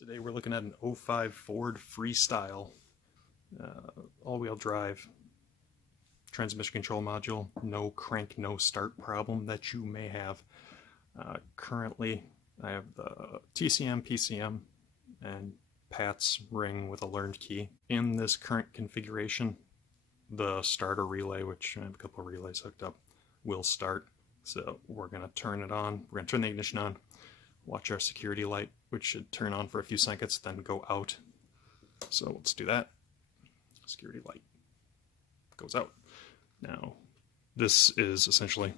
Today we're looking at an '05 Ford Freestyle, all-wheel drive transmission control module, no crank, no start problem that you may have. Currently I have the TCM, PCM, and Pat's ring with a learned key. In this current configuration, the starter relay, which I have a couple of relays hooked up, will start. So we're going to turn it on, we're going to turn the ignition on, watch our security light, which should turn on for a few seconds, then go out. So let's do that. Security light goes out. Now, this is essentially,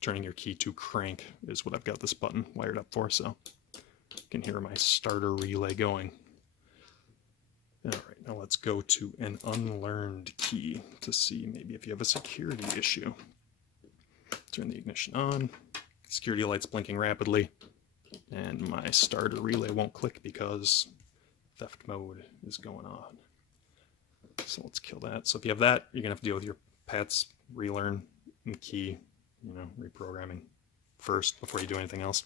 turning your key to crank is what I've got this button wired up for, so you can hear my starter relay going. Alright, now let's go to an unlearned key to see maybe if you have a security issue. Turn the ignition on, security light's blinking rapidly, and my starter relay won't click because theft mode is going on. So let's kill that. So if you have that, you're going to have to deal with your Pat's relearn and key, reprogramming first before you do anything else.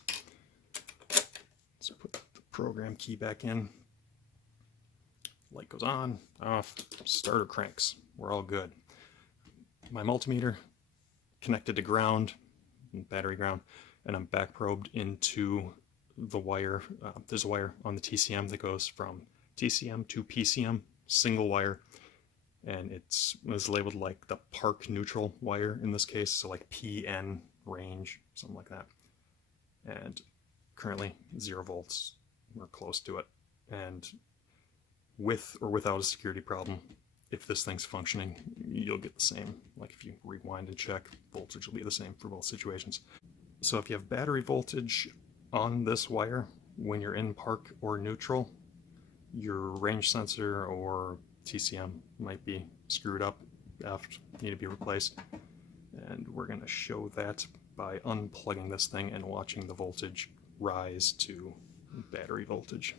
So put the program key back in. Light goes on, off, starter cranks. We're all good. My multimeter connected to ground, battery ground, and I'm back probed into the wire. There's a wire on the TCM that goes from TCM to PCM, single wire, and it was labeled like the park neutral wire in this case, so like PN range, something like that. And currently 0 volts, we're close to it. And with or without a security problem, if this thing's functioning, you'll get the same. Like if you rewind and check, voltage will be the same for both situations. So if you have battery voltage on this wire when you're in park or neutral, your range sensor or TCM might be screwed up, need to be replaced. And we're going to show that by unplugging this thing and watching the voltage rise to battery voltage.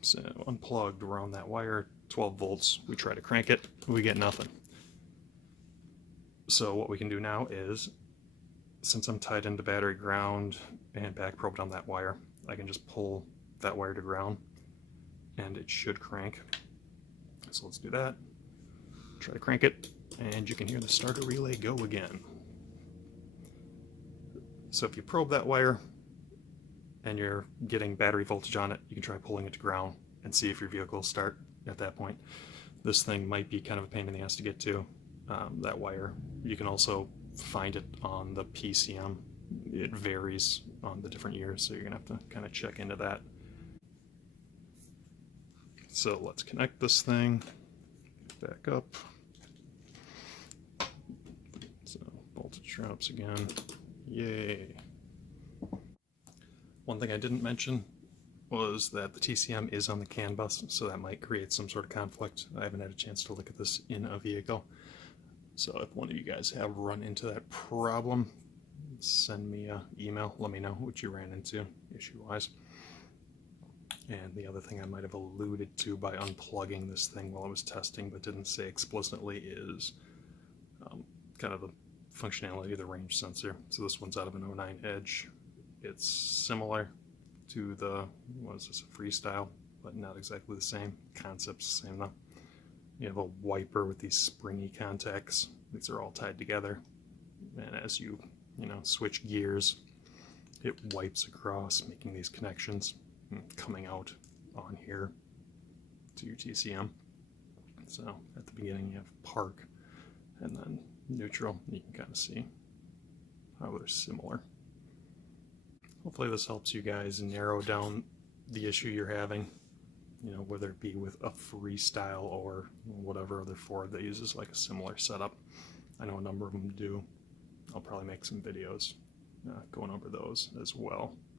So unplugged, we're on that wire, 12 volts, we try to crank it, we get nothing. So what we can do now is, since I'm tied into battery ground and back probed on that wire, I can just pull that wire to ground and it should crank. So let's do that. Try to crank it, and you can hear the starter relay go again. So if you probe that wire and you're getting battery voltage on it, you can try pulling it to ground and see if your vehicle will start at that point. This thing might be kind of a pain in the ass to get to, that wire. You can also find it on the PCM. It varies on the different years, so you're going to have to kind of check into that. So let's connect this thing back up. So voltage drops again. Yay! One thing I didn't mention was that the TCM is on the CAN bus, so that might create some sort of conflict. I haven't had a chance to look at this in a vehicle. So if one of you guys have run into that problem, send me an email, let me know what you ran into issue-wise. And the other thing I might have alluded to by unplugging this thing while I was testing but didn't say explicitly is kind of the functionality of the range sensor. So this one's out of an '09 Edge. It's similar to the, what is this, a Freestyle, but not exactly the same. Concept's the same though. You have a wiper with these springy contacts. These are all tied together. And as you, switch gears, it wipes across, making these connections, coming out on here to your TCM. So at the beginning you have park and then neutral. You can kind of see how they're similar. Hopefully this helps you guys narrow down the issue you're having, whether it be with a Freestyle or whatever other Ford that uses like a similar setup. I know a number of them do. I'll probably make some videos going over those as well.